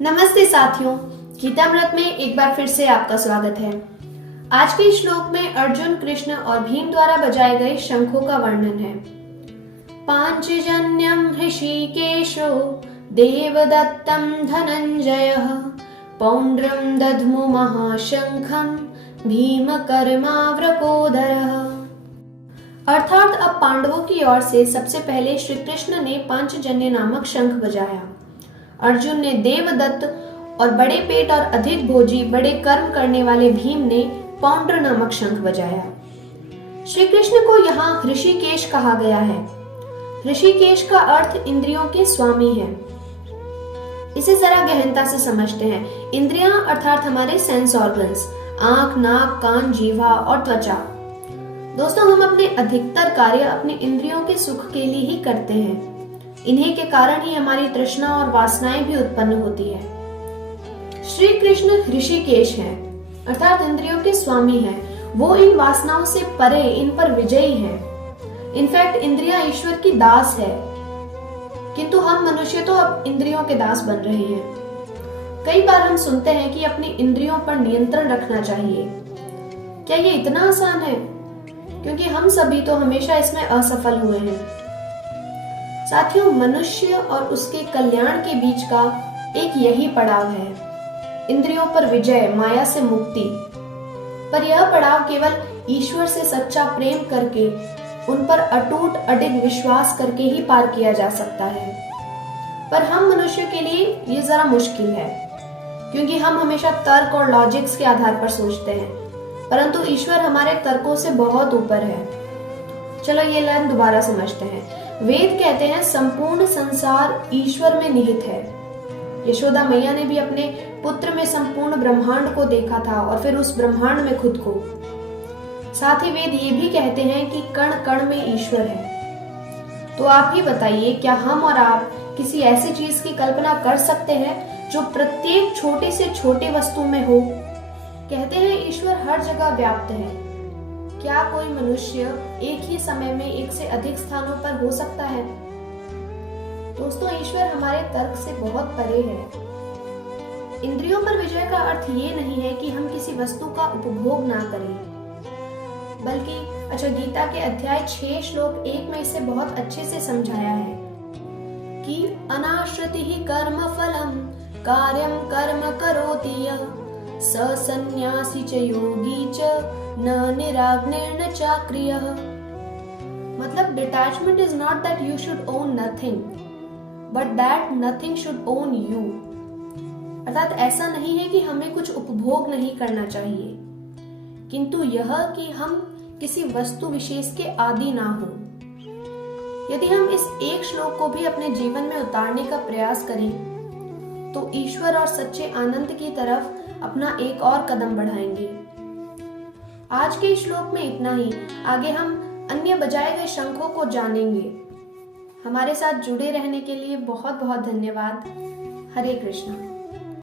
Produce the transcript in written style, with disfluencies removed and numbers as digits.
नमस्ते साथियों, गीतामृत में एक बार फिर से आपका स्वागत है। आज के श्लोक में अर्जुन, कृष्ण और भीम द्वारा बजाए गए शंखों का वर्णन है। पांचजन्यम ऋषिकेशो देवदत्तम धनंजयः पौंड्रम दध्मु महाशंखम भीमकर्मावृकोदरः। अर्थात अब पांडवों की ओर से सबसे पहले श्री कृष्ण ने पांचजन्य नामक शंख बजाया। अर्जुन ने देवदत्त और बड़े पेट और अधिक भोजी बड़े कर्म करने वाले भीम ने पौंड्र नामक शंख बजाया। श्री कृष्ण को यहाँ ऋषिकेश कहा गया है। ऋषिकेश का अर्थ इंद्रियों के स्वामी है। इसे जरा गहनता से समझते हैं। इंद्रियां अर्थात हमारे सेंस ऑर्गन्स, आंख, नाक, कान, जीवा और त्वचा। दोस्तों, हम अपने अधिकतर कार्य अपने इंद्रियों के सुख के लिए ही करते हैं। इन्हीं के कारण ही हमारी तृष्णा और वासनाएं भी उत्पन्न होती है। श्री कृष्ण ऋषिकेश हैं, अर्थात इंद्रियों के स्वामी हैं। वो इन वासनाओं से परे, इन पर विजयी हैं। इनफैक्ट इंद्रियां ईश्वर की दास है, किंतु हम मनुष्य तो अब इंद्रियों के दास बन रहे हैं। कई बार हम सुनते हैं कि अपनी इंद्रियों पर नियंत्रण रखना चाहिए। क्या ये इतना आसान है? क्योंकि हम सभी तो हमेशा इसमें असफल हुए हैं। साथियों, मनुष्य और उसके कल्याण के बीच का एक यही पड़ाव है, इंद्रियों पर विजय, माया से मुक्ति। पर यह पड़ाव केवल ईश्वर से सच्चा प्रेम करके, उन पर अटूट अडिग विश्वास करके ही पार किया जा सकता है। पर हम मनुष्य के लिए ये जरा मुश्किल है, क्योंकि हम हमेशा तर्क और लॉजिक्स के आधार पर सोचते हैं, परंतु ईश्वर हमारे तर्कों से बहुत ऊपर है। चलो ये लाइन दोबारा समझते हैं। वेद कहते हैं संपूर्ण संसार ईश्वर में निहित है। यशोदा मैया ने भी अपने पुत्र में संपूर्ण ब्रह्मांड को देखा था और फिर उस ब्रह्मांड में खुद को। साथ ही वेद ये भी कहते हैं कि कण कण में ईश्वर है। तो आप ही बताइए, क्या हम और आप किसी ऐसी चीज की कल्पना कर सकते हैं जो प्रत्येक छोटे से छोटे वस्तु में हो? कहते हैं ईश्वर हर जगह व्याप्त है। क्या कोई मनुष्य एक ही समय में एक से अधिक स्थानों पर हो सकता है? दोस्तों, ईश्वर हमारे तर्क से बहुत परे है। इंद्रियों पर विजय का अर्थ ये नहीं है कि हम किसी वस्तु का उपभोग ना करें, बल्कि गीता के अध्याय 6 श्लोक 1 में इसे बहुत अच्छे से समझाया है कि अनाश्रिति ही कर्म फलम कार्यम कर्म करोति यः स सन्यासी च योगी च न निराग्निर्न चाक्रियः। मतलब detachment is not that you should own nothing, but that nothing should own you. अर्थात ऐसा नहीं है कि हमें कुछ उपभोग नहीं करना चाहिए, किंतु यह कि हम किसी वस्तु विशेष के आदी ना हो। यदि हम इस एक श्लोक को भी अपने जीवन में उतारने का प्रयास करें, तो ईश्वर और सच्चे आनंद की तरफ अपना एक और कदम बढ़ाएंगे। आज के श्लोक में इतना ही। आगे हम अन्य बजाए गए शंखों को जानेंगे। हमारे साथ जुड़े रहने के लिए बहुत बहुत धन्यवाद। हरे कृष्णा।